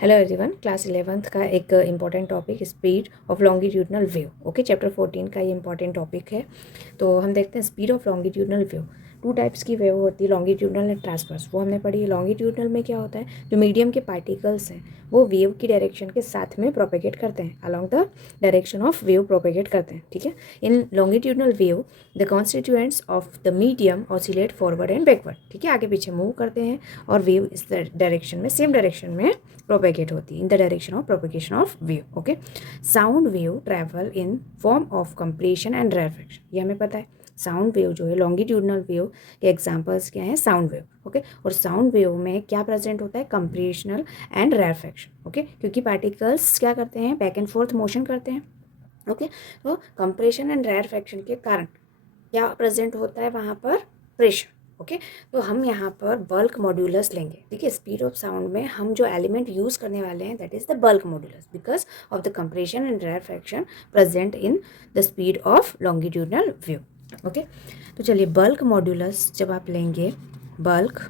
Hello everyone, class 11th का एक important topic speed of longitudinal wave. Okay, chapter 14 का ये इम्पॉर्टेंट टॉपिक है। तो हम देखते हैं speed of longitudinal wave. Two types की वेव होती है, लॉन्गिट्यूडनल एंड ट्रांसवर्स। वो हमने पढ़ी है। लॉन्गिट्यूडनल में क्या होता है, जो मीडियम के पार्टिकल्स हैं वो वेव की डायरेक्शन के साथ में प्रोपेगेट करते हैं, along the direction of wave propagate करते हैं। ठीक है, in longitudinal wave the constituents of the medium oscillate forward and backward. ठीक है, आगे पीछे मूव करते हैं और वेव इस डायरेक्शन में, सेम डायरेक्शन में प्रोपेगेट होती है, in the direction of propagation of wave. Okay, sound wave travel in form of compression and refraction, ये हमें पता है। साउंड वेव जो है, लॉन्गिट्यूडनल वेव के एग्जांपल्स क्या हैं, साउंड वेव। ओके, और साउंड वेव में क्या प्रेजेंट होता है, कंप्रेशनल एंड रेफ्रेक्शन। ओके, क्योंकि पार्टिकल्स क्या करते हैं, बैक एंड फोर्थ मोशन करते हैं। ओके, तो कंप्रेशन एंड रेफ्रेक्शन के कारण क्या प्रेजेंट होता है वहाँ पर, प्रेशर। ओके, तो हम यहाँ पर बल्क मॉड्यूलस लेंगे। ठीक है, स्पीड ऑफ साउंड में हम जो एलिमेंट यूज करने वाले हैं that is the bulk modulus, because of the compression and refraction present in the speed of longitudinal wave. Okay, तो चलिए बल्क मॉड्यूलस जब आप लेंगे, बल्क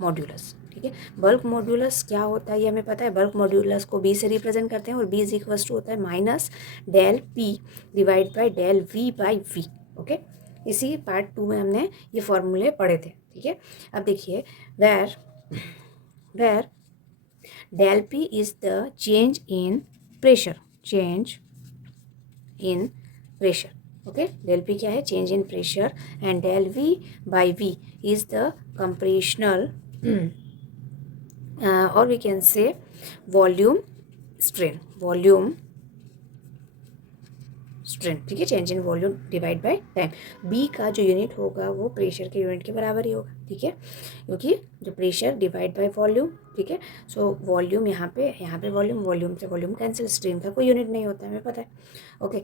मॉड्यूलस, ठीक है, बल्क मॉड्यूलस क्या होता है ये हमें पता है। बल्क मॉड्यूलस को बी से रिप्रेजेंट करते हैं और बी इज इक्वल्स टू होता है minus del P divide by del V by V. Okay, इसी पार्ट 2 में हमने ये फॉर्मूले पढ़े थे। ठीक है, अब देखिए, where where del P is the change in pressure, change in pressure. Okay, del P क्या है, change in pressure, and del V by V is the compressional और we can say volume strain, volume strain. ठीक है, change in volume divide by time. B का जो unit होगा वो pressure के यूनिट के बराबर ही होगा। ठीक है, क्योंकि जो प्रेशर डिवाइड बाय वॉल्यूम। ठीक है, सो वॉल्यूम यहाँ पे वॉल्यूम, वॉल्यूम से वॉल्यूम कैंसिल, स्ट्रेन का कोई यूनिट नहीं होता है, हमें पता है। ओके,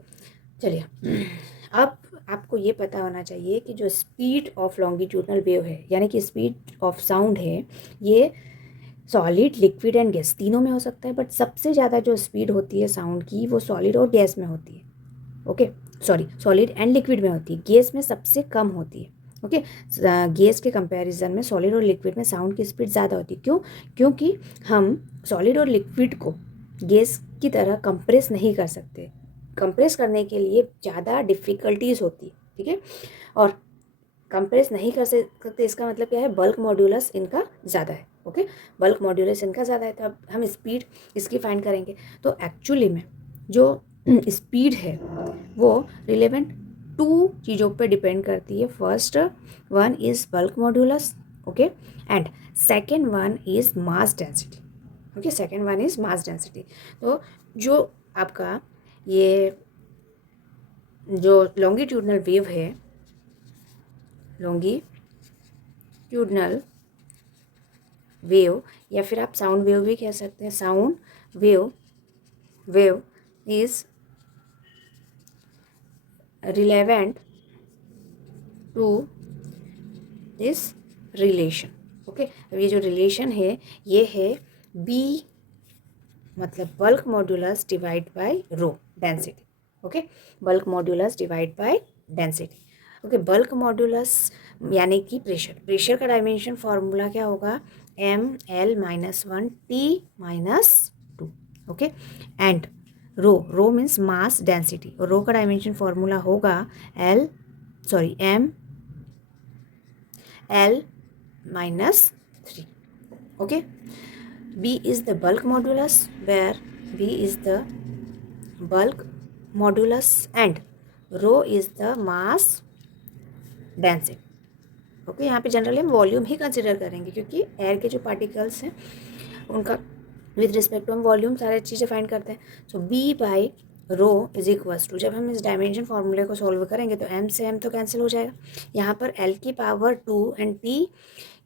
चलिए अब आपको ये पता होना चाहिए कि जो स्पीड ऑफ लॉन्गिट्यूडनल वेव है, यानी कि स्पीड ऑफ साउंड है, ये सॉलिड, लिक्विड एंड गैस तीनों में हो सकता है, बट सबसे ज़्यादा जो स्पीड होती है साउंड की वो सॉलिड और गैस में होती है। Okay, sorry, solid and liquid में होती है, गैस में सबसे कम होती है। ओके, गैस के कंपैरिजन में सॉलिड और लिक्विड में साउंड की स्पीड ज़्यादा होती है। क्यों? क्योंकि हम सॉलिड और लिक्विड को गैस की तरह कंप्रेस नहीं कर सकते, कंप्रेस करने के लिए ज़्यादा डिफ़िकल्टीज होती है। ठीक है, और कंप्रेस नहीं कर सकते, इसका मतलब क्या है, बल्क मॉड्यूलस इनका ज़्यादा है। ओके, बल्क मॉड्यूलस इनका ज़्यादा है, तो अब हम स्पीड इसकी फाइंड करेंगे। तो एक्चुअली में जो स्पीड है वो रिलेवेंट टू चीज़ों पे डिपेंड करती है। First one is bulk modulus, okay, and second one is mass density. Okay, second one is mass density. तो जो आपका ये जो लॉन्गिट्यूडनल वेव है, लॉन्गिट्यूडनल वेव, या फिर आप साउंड वेव भी कह सकते हैं, sound wave is relevant to this relation. Okay, अब ये जो रिलेशन है ये है बी मतलब bulk modulus divide by rho density. Okay, bulk modulus divide by density. Okay, bulk modulus यानी कि प्रेशर, प्रेशर का डायमेंशन फॉर्मूला क्या होगा, ml-1 T-2। Okay, and rho means mass density, और रो का डायमेंशन फॉर्मूला होगा L-3। Okay, B is the bulk modulus, where B is the bulk modulus and rho is the mass density। Okay, यहाँ पे generally हम volume ही consider करेंगे, क्योंकि air के जो पार्टिकल्स हैं उनका विद रिस्पेक्ट टू हम वॉल्यूम सारी चीज़ें फाइंड करते हैं। So B by rho is equals to, जब हम इस डायमेंशन फॉर्मूले को सॉल्व करेंगे तो एम से एम तो कैंसिल हो जाएगा, यहाँ पर एल की पावर 2 एंड टी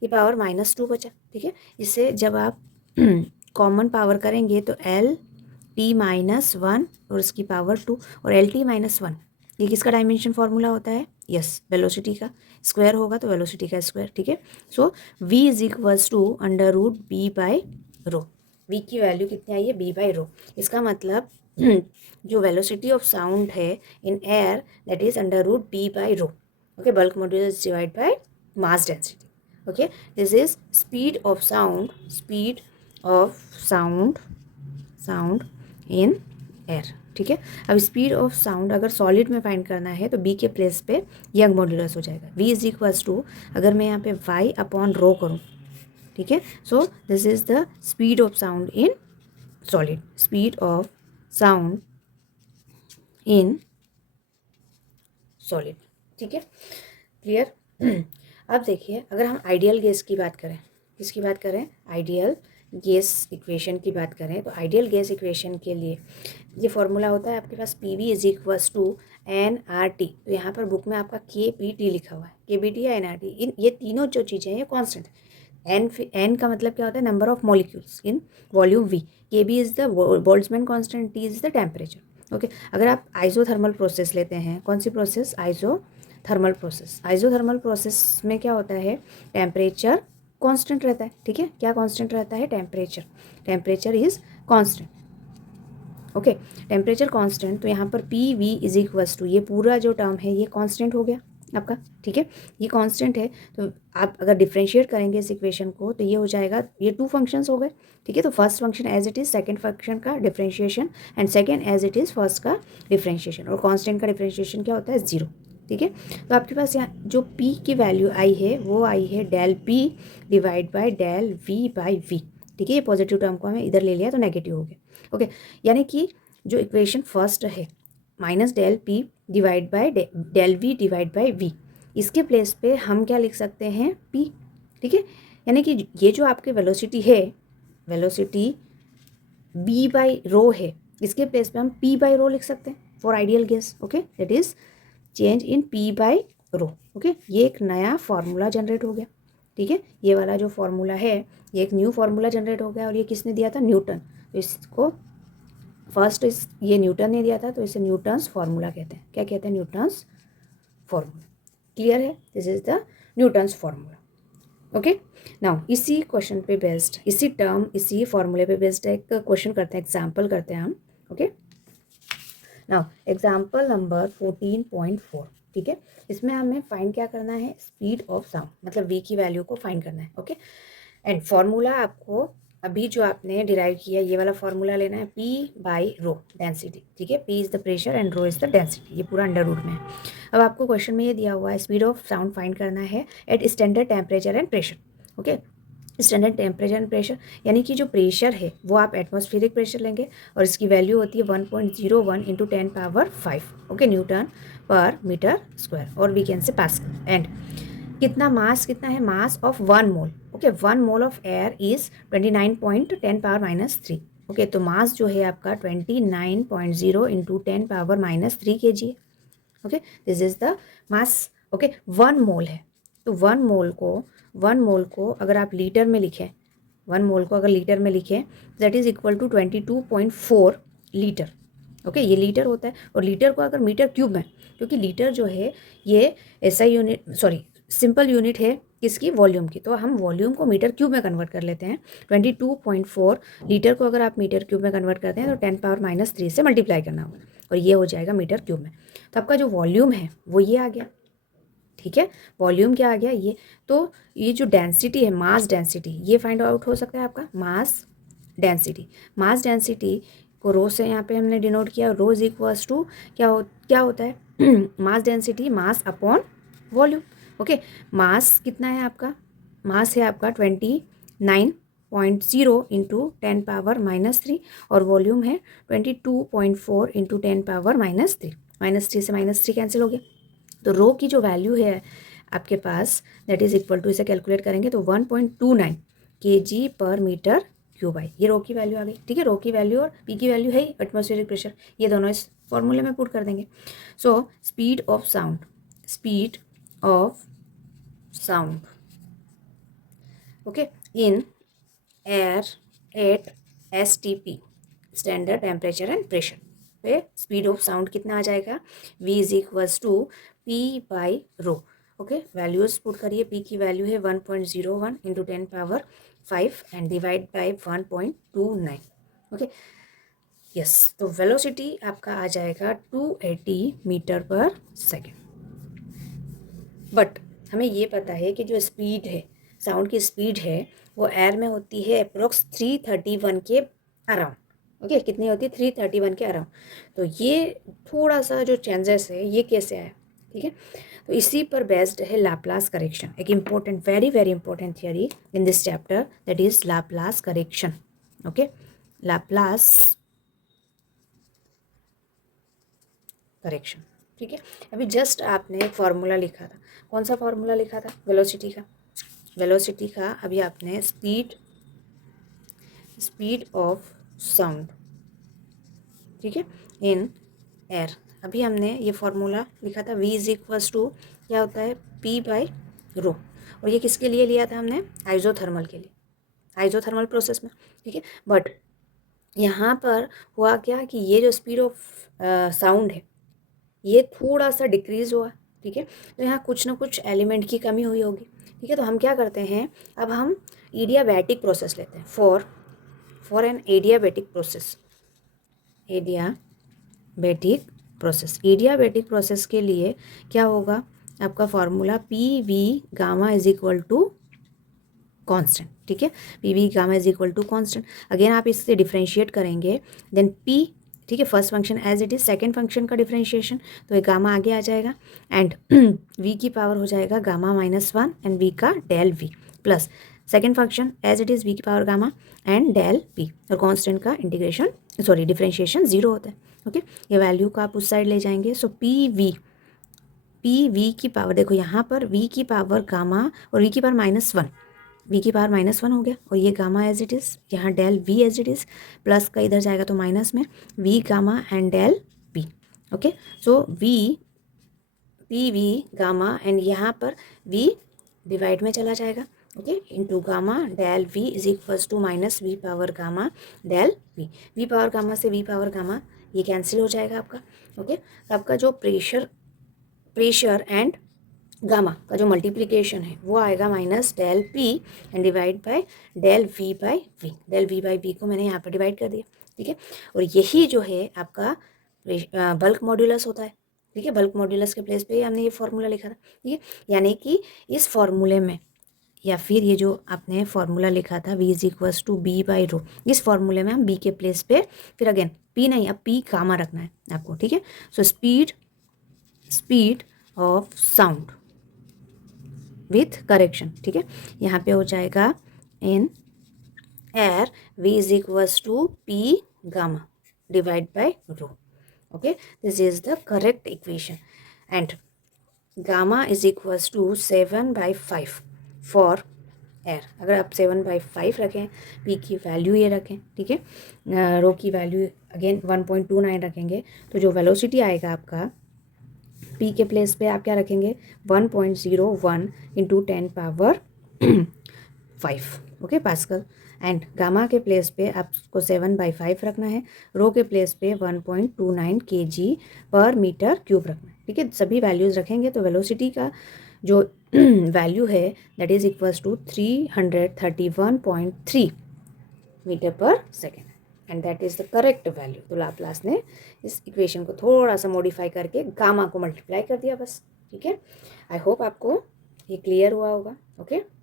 की पावर -2 बचा। ठीक है, इसे जब आप कॉमन पावर करेंगे तो एल टी -1 और उसकी पावर 2 और एल टी -1, ये किसका डायमेंशन फॉर्मूला होता है, यस, वेलोसिटी का। स्क्वायर होगा तो वेलोसिटी का स्क्वायर। ठीक है, so v is equals to √b by rho. v की वैल्यू कितनी आई है, b बाई रो। इसका मतलब जो वेलोसिटी ऑफ साउंड है in air that is √b by rho. Okay, bulk modulus divide by mass density. Okay, this is speed of sound, speed of sound in air, ठीक है। अब स्पीड ऑफ साउंड अगर solid में find करना है तो B के place पे यंग मॉड्यूलस हो जाएगा। v इज इक्वल्स टू, अगर मैं यहाँ पे y अपॉन रो करूँ, ठीक है, so this is the speed of sound in solid, speed of sound in solid, ठीक है, क्लियर। अब देखिए, अगर हम आइडियल गैस की बात करें, किसकी बात करें, आइडियल गैस इक्वेशन की बात करें, तो आइडियल गैस इक्वेशन के लिए ये फॉर्मूला होता है आपके पास P V is equals to N R T. तो यहाँ पर बुक में आपका के पी टी लिखा हुआ है, के बी टी या एन आर टी, इन ये तीनों जो चीज़ें हैं ये कॉन्स्टेंट है। एन का मतलब क्या होता है, number of molecules in volume V, K B is the Boltzmann constant, T is the temperature, okay. अगर आप आइसोथर्मल प्रोसेस लेते हैं, कौन सी process, isothermal process, isothermal process में क्या होता है, टेम्परेचर कांस्टेंट रहता है, ठीक है, क्या कांस्टेंट रहता है, temperature is constant, okay, temperature constant. तो यहाँ पर P V is equals to, ये पूरा जो टर्म है ये कांस्टेंट हो गया आपका, ठीक है, ये कांस्टेंट है। तो आप अगर डिफ्रेंशिएट करेंगे इस इक्वेशन को तो ये हो जाएगा, ये टू फंक्शंस हो गए, ठीक है। तो first function as it is, second function का differentiation, and second as it is first का डिफ्रेंशिएशन, और कांस्टेंट का डिफ्रेंशिएशन क्या होता है, 0, ठीक है। तो आपके पास यहाँ जो p की वैल्यू आई है वो आई है del p divide by del v by v, ठीक है। ये पॉजिटिव टर्म को हमें इधर ले लिया तो नेगेटिव हो गया, ओके। यानी कि जो इक्वेशन फर्स्ट है minus del p divide by del v divide by v, इसके प्लेस पे हम क्या लिख सकते हैं, p, ठीक है। यानी कि ये जो आपकी वेलोसिटी है, वेलोसिटी b बाई रो है, इसके प्लेस पे हम p बाई रो लिख सकते हैं for ideal gas, okay, that is change in p by rho, okay. ये एक नया फार्मूला जनरेट हो गया, ठीक है। ये वाला जो फार्मूला है ये एक न्यू फार्मूला जनरेट हो गया, और ये किसने दिया था, न्यूटन। तो इसको फर्स्ट ये न्यूटन ने दिया था, तो इसे न्यूटन्स फार्मूला कहते हैं, क्या कहते हैं, न्यूटन्स फार्मूला, क्लियर है, this is the Newton's formula, okay. Now इसी क्वेश्चन पे बेस्ड, इसी टर्म, इसी फार्मूले पे बेस्ड एक क्वेश्चन करते हैं, एग्जाम्पल करते हैं हम, ओके। नाउ एग्जाम्पल नंबर 14.4, ठीक है। इसमें हमें फाइंड क्या करना है, स्पीड ऑफ साउंड, मतलब v की वैल्यू को फाइंड करना है, ओके। एंड फॉर्मूला आपको अभी जो आपने डिराइव किया ये वाला फॉर्मूला लेना है, p बाई रो, डेंसिटी, ठीक है, p is the pressure and rho is the density, ये पूरा अंडर रूट में है। अब आपको क्वेश्चन में ये दिया हुआ है स्पीड ऑफ साउंड फाइंड करना है at standard temperature and pressure, okay. Standard temperature and pressure यानी कि जो प्रेशर है वो आप एटमॉस्फेरिक प्रेशर लेंगे, और इसकी वैल्यू होती है 1.01 into 10⁵, okay, newton per metre square, और we can say pascal. And कितना मास, कितना है, mass of 1 mole, okay, 1 mole of air is 29.10⁻³ okay. तो मास जो है आपका 29.0 इंटू 10⁻³ kg है, okay, this is the mass, okay. 1 mole है, तो 1 मोल को अगर आप लीटर में लिखें, 1 मोल को अगर लीटर में लिखें, that is equal to 22.4 litre, okay, ये लीटर होता है। और लीटर को अगर मीटर क्यूब में, क्योंकि लीटर जो है ये ऐसा यूनिट, सॉरी सिंपल यूनिट है किसकी, वॉल्यूम की, तो हम वॉल्यूम को मीटर क्यूब में कन्वर्ट कर लेते हैं। 22.4 लीटर को अगर आप मीटर क्यूब में कन्वर्ट करते हैं तो 10⁻³ से मल्टीप्लाई करना होगा, और ये हो जाएगा मीटर क्यूब में। तो आपका जो वॉल्यूम है वो ये आ गया, ठीक है, वॉल्यूम क्या आ गया ये। तो ये जो डेंसिटी है, मास डेंसिटी, ये फाइंड आउट हो सकता है आपका मास डेंसिटी। मास डेंसिटी को रो से यहाँ पे हमने डिनोट किया, रो इज इक्वल्स टू क्या होता है mass density, mass upon volume, okay. Mass कितना है आपका, मास है आपका 29.0 इंटू 10⁻³ और वॉल्यूम है 22.4 इंटू 10⁻³ -3 से -3 कैंसिल हो गया। तो रो की जो वैल्यू है आपके पास, दैट इज इक्वल टू, इसे कैलकुलेट करेंगे तो 1.29 kg/m³, ये रो की वैल्यू आ गई, ठीक है। रो की वैल्यू और पी की वैल्यू है एटमॉस्फेरिक प्रेशर, ये दोनों इस फॉर्मूले में पुट कर देंगे। So speed of sound okay in air at STP, standard temperature and pressure पे स्पीड ऑफ साउंड कितना आ जाएगा, v is equals to p by rho, okay. Values put करिए, p की वैल्यू है 1.01 into 10⁵ and divide by 1.29, okay, yes. तो velocity आपका आ जाएगा 280 मीटर/सेकेंड। बट हमें ये पता है कि जो स्पीड है साउंड की स्पीड है वो एयर में होती है अप्रोक्स 331 के अराउंड। ओके, कितनी होती है? 331 के अराउंड। तो ये थोड़ा सा जो चेंजेस है ये कैसे आया, ठीक है। तो इसी पर बेस्ड है लाप्लास करेक्शन, एक important very very important theory in this chapter, that is Laplace correction. Okay, Laplace correction, ठीक है। अभी जस्ट आपने एक फार्मूला लिखा था, कौन सा फार्मूला लिखा था? वेलोसिटी का। वेलोसिटी का अभी आपने स्पीड ऑफ साउंड, ठीक है, इन एयर, अभी हमने ये फार्मूला लिखा था v इज इक्वल्स टू क्या होता है? p बाई रो। और ये किसके लिए लिया था हमने? आइजोथर्मल के लिए, आइजोथर्मल प्रोसेस में, ठीक है। बट यहाँ पर हुआ क्या कि ये जो स्पीड ऑफ साउंड है ये थोड़ा सा डिक्रीज हुआ, ठीक है। तो यहाँ कुछ ना कुछ एलिमेंट की कमी हुई होगी, ठीक है। तो हम क्या करते हैं, अब हम एडियाबैटिक प्रोसेस लेते हैं for an adiabatic process. Adiabatic process के लिए क्या होगा? आपका formula P V gamma is equal to constant, ठीक है। P V gamma is equal to constant. Again आप इससे डिफ्रेंशिएट करेंगे, देन पी, ठीक है, first function as it is, second function का डिफ्रेंशिएशन, तो ये गामा आगे आ जाएगा एंड वी की पावर हो जाएगा गामा -1 एंड वी का del V plus second function as it is V की power gamma and del P, और कॉन्स्टेंट का इंटीग्रेशन डिफ्रेंशिएशन 0 होता है। ओके, ये वैल्यू को आप उस साइड ले जाएंगे। सो पी वी की पावर, देखो यहाँ पर वी की पावर गामा और वी की पावर -1, वी की पावर -1 हो गया, और ये गामा एज इट इज़, यहाँ del V as it is, plus का इधर जाएगा तो माइनस में V gamma and del P. Okay, so P V gamma and यहाँ पर वी डिवाइड में चला जाएगा, okay, into gamma del V is equals to minus V power gamma del V power gamma से वी पावर गामा ये cancel हो जाएगा आपका। ओके, तो आपका जो प्रेशर एंड गामा का जो मल्टीप्लिकेशन है वो आएगा minus del P and divide by del V by V. Del V by V को मैंने यहाँ पर डिवाइड कर दिया, ठीक है। और यही जो है आपका बल्क मॉड्यूलस होता है, ठीक है। बल्क मॉड्यूलस के प्लेस पे हमने ये फार्मूला लिखा था, ठीक है। यानी कि इस फार्मूले में, या फिर ये जो आपने फार्मूला लिखा था v is equals to B by rho, इस फार्मूले में हम b के प्लेस पे फिर अगेन p नहीं, अब p गामा रखना है आपको, ठीक है। So speed of sound with correction, ठीक है। यहाँ पे हो जाएगा in air v is equals to p gamma divide by rho. Okay, this is the correct equation and gamma is equals to 7/5 for air. अगर आप 7/5 रखें, p की वैल्यू ये रखें, ठीक है, रो की वैल्यू अगेन 1.29 रखेंगे, तो जो वेलोसिटी आएगा आपका p के प्लेस पे आप क्या रखेंगे? 1.01 into 10⁵ okay pascal, and gamma के प्लेस पे आपको 7/5 रखना है, रो के प्लेस पे 1.29 kg/m³ रखना है, ठीक है। सभी वैल्यूज़ रखेंगे तो वेलोसिटी का जो वैल्यू है that is equals to 331.3 metre per second and that is the correct value. तो लाप्लास ने इस इक्वेशन को थोड़ा सा मॉडिफाई करके गामा को मल्टीप्लाई कर दिया बस, ठीक है। आई होप आपको ये क्लियर हुआ होगा। ओके।